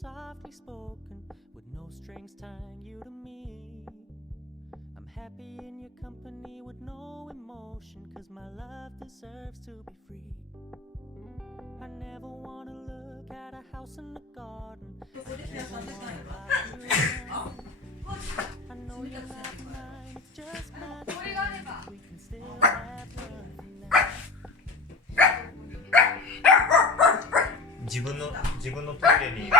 softly spoken with no strings tying you to me. I'm happy in your company with no emotion, 'cause my love deserves to be free. I never wanna look at a house in the garden. I know you're not mine, it's just my dream. We can still have love now. 自分のトイレに